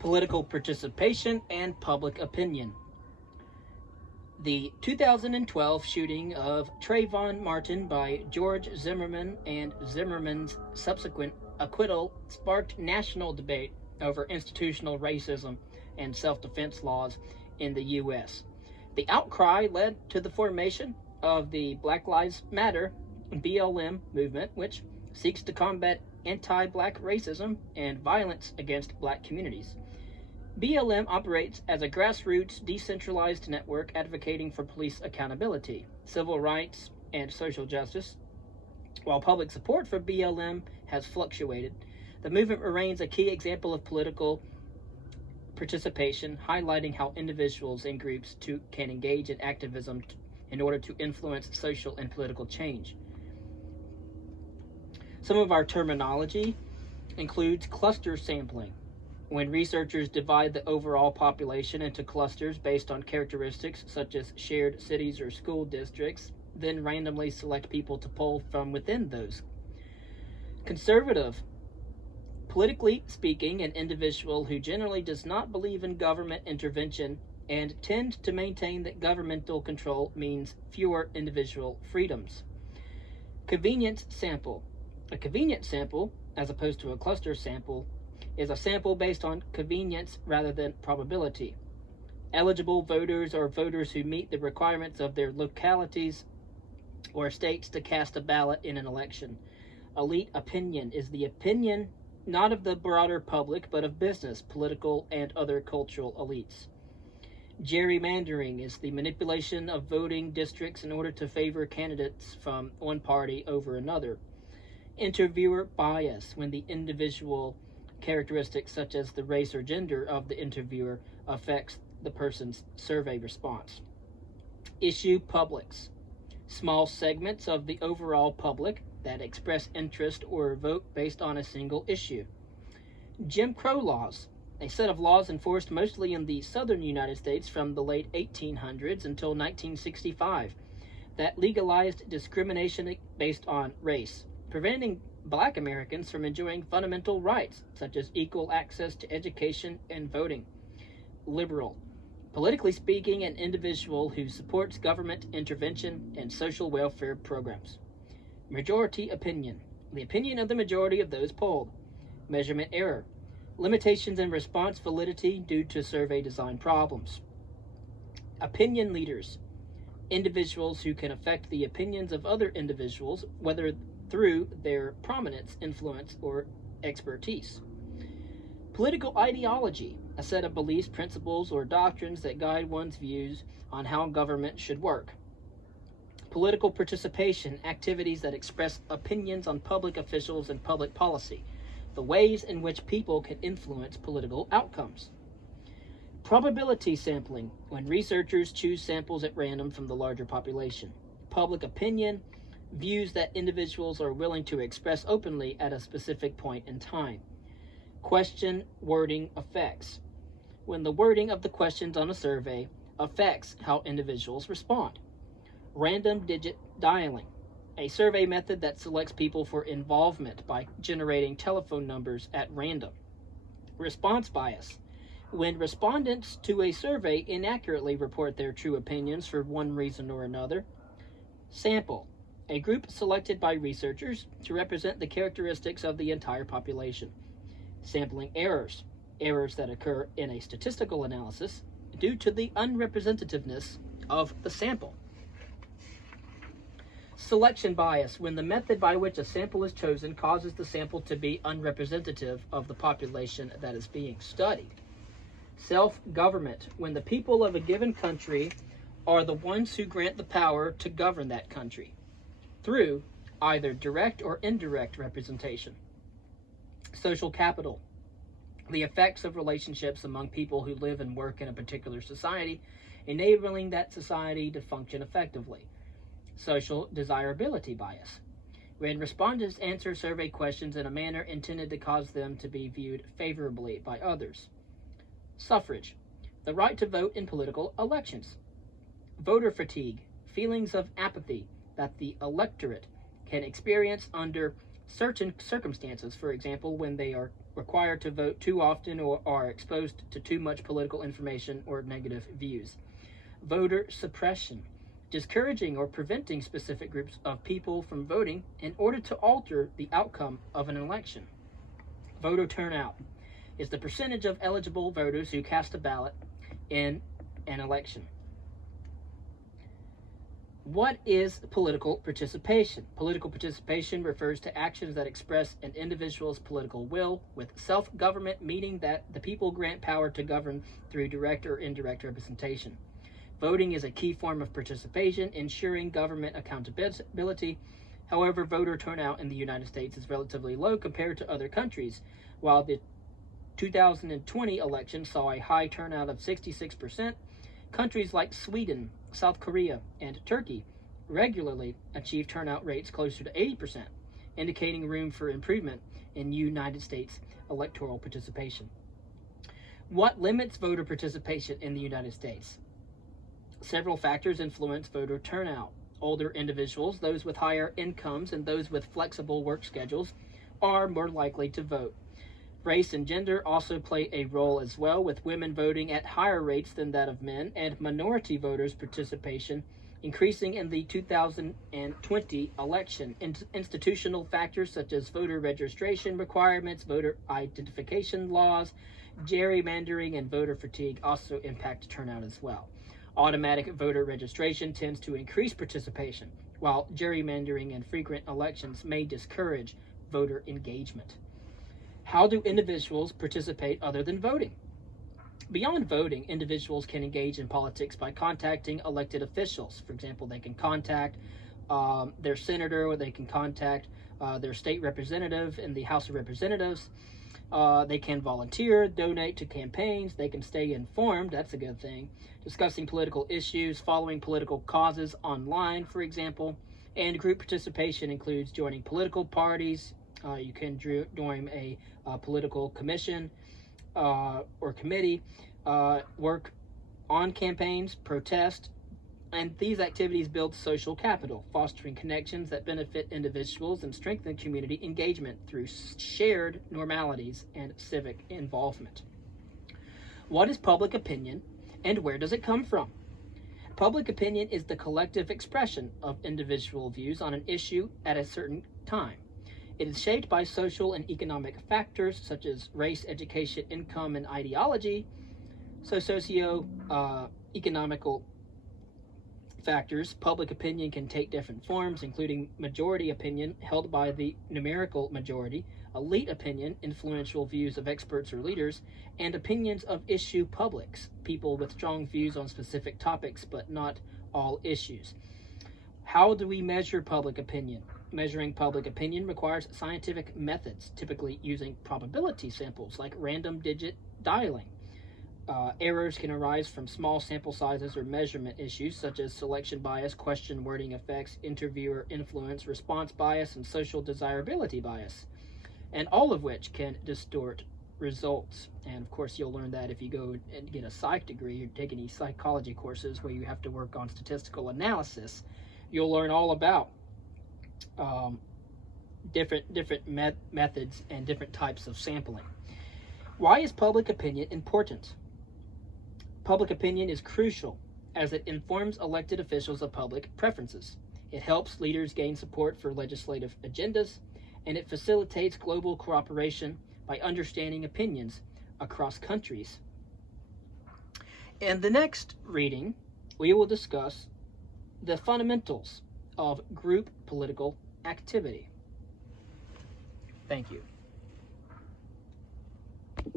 Political participation and public opinion. The 2012 shooting of Trayvon Martin by George Zimmerman and Zimmerman's subsequent acquittal sparked national debate over institutional racism and self-defense laws in the U.S. The outcry led to the formation of the Black Lives Matter BLM movement, which seeks to combat anti-black racism and violence against black communities. BLM operates as a grassroots, decentralized network advocating for police accountability, civil rights, and social justice. While public support for BLM has fluctuated, the movement remains a key example of political participation, highlighting how individuals and groups can engage in activism in order to influence social and political change. Some of our terminology includes cluster sampling, when researchers divide the overall population into clusters based on characteristics such as shared cities or school districts, then randomly select people to poll from within those. Conservative, politically speaking, an individual who generally does not believe in government intervention and tend to maintain that governmental control means fewer individual freedoms. Convenience sample. A convenience sample, as opposed to a cluster sample, is a sample based on convenience rather than probability. Eligible voters are voters who meet the requirements of their localities or states to cast a ballot in an election. Elite opinion is the opinion not of the broader public, but of business, political, and other cultural elites. Gerrymandering is the manipulation of voting districts in order to favor candidates from one party over another. Interviewer bias, when the individual characteristics such as the race or gender of the interviewer affects the person's survey response. Issue publics, small segments of the overall public that express interest or vote based on a single issue. Jim Crow laws, a set of laws enforced mostly in the southern United States from the late 1800s until 1965 that legalized discrimination based on race, preventing Black Americans from enjoying fundamental rights such as equal access to education and voting. Liberal, politically speaking, an individual who supports government intervention and social welfare programs. Majority opinion, the opinion of the majority of those polled. Measurement error, limitations in response validity due to survey design problems. Opinion leaders, individuals who can affect the opinions of other individuals, whether through their prominence, influence, or expertise. Political ideology, a set of beliefs, principles, or doctrines that guide one's views on how government should work. Political participation, activities that express opinions on public officials and public policy, the ways in which people can influence political outcomes. Probability sampling, when researchers choose samples at random from the larger population. Public opinion, views that individuals are willing to express openly at a specific point in time. Question wording effects, when the wording of the questions on a survey affects how individuals respond. Random digit dialing, a survey method that selects people for involvement by generating telephone numbers at random. Response bias, when respondents to a survey inaccurately report their true opinions for one reason or another. Sample, a group selected by researchers to represent the characteristics of the entire population. Sampling errors, errors that occur in a statistical analysis due to the unrepresentativeness of the sample. Selection bias, when the method by which a sample is chosen causes the sample to be unrepresentative of the population that is being studied. Self-government, when the people of a given country are the ones who grant the power to govern that country through either direct or indirect representation. Social capital, the effects of relationships among people who live and work in a particular society, enabling that society to function effectively. Social desirability bias, when respondents answer survey questions in a manner intended to cause them to be viewed favorably by others. Suffrage, the right to vote in political elections. Voter fatigue, feelings of apathy that the electorate can experience under certain circumstances, for example, when they are required to vote too often or are exposed to too much political information or negative views. Voter suppression, discouraging or preventing specific groups of people from voting in order to alter the outcome of an election. Voter turnout is the percentage of eligible voters who cast a ballot in an election. What is political participation? Political participation refers to actions that express an individual's political will, with self-government meaning that the people grant power to govern through direct or indirect representation. Voting is a key form of participation, ensuring government accountability. However, voter turnout in the United States is relatively low compared to other countries. While the 2020 election saw a high turnout of 66%, countries like Sweden, South Korea, and Turkey regularly achieve turnout rates closer to 80%, indicating room for improvement in United States electoral participation. What limits voter participation in the United States? Several factors influence voter turnout. Older individuals, those with higher incomes, and those with flexible work schedules are more likely to vote. Race and gender also play a role as well, with women voting at higher rates than that of men, and minority voters' participation increasing in the 2020 election. Institutional factors such as voter registration requirements, voter identification laws, gerrymandering, and voter fatigue also impact turnout as well. Automatic voter registration tends to increase participation, while gerrymandering and frequent elections may discourage voter engagement. How do individuals participate other than voting? Beyond voting, individuals can engage in politics by contacting elected officials. For example, they can contact their senator, or they can contact their state representative in the House of Representatives. They can volunteer, donate to campaigns, they can stay informed, that's a good thing, discussing political issues, following political causes online, for example, and group participation includes joining political parties. You can join a political commission or committee, work on campaigns, protest, and these activities build social capital, fostering connections that benefit individuals and strengthen community engagement through shared normalities and civic involvement. What is public opinion, and where does it come from? Public opinion is the collective expression of individual views on an issue at a certain time. It is shaped by social and economic factors such as race, education, income, and ideology. So socio-economical factors. Public opinion can take different forms, including majority opinion held by the numerical majority, elite opinion, influential views of experts or leaders, and opinions of issue publics, people with strong views on specific topics but not all issues. How do we measure public opinion? Measuring public opinion requires scientific methods, typically using probability samples like random digit dialing. Errors can arise from small sample sizes or measurement issues such as selection bias, question wording effects, interviewer influence, response bias, and social desirability bias, and all of which can distort results. And of course, you'll learn that if you go and get a psych degree or take any psychology courses where you have to work on statistical analysis. You'll learn all about different methods and different types of sampling. Why is public opinion important? Public opinion is crucial as it informs elected officials of public preferences. It helps leaders gain support for legislative agendas, and it facilitates global cooperation by understanding opinions across countries. In the next reading, we will discuss the fundamentals of group political activity. Thank you.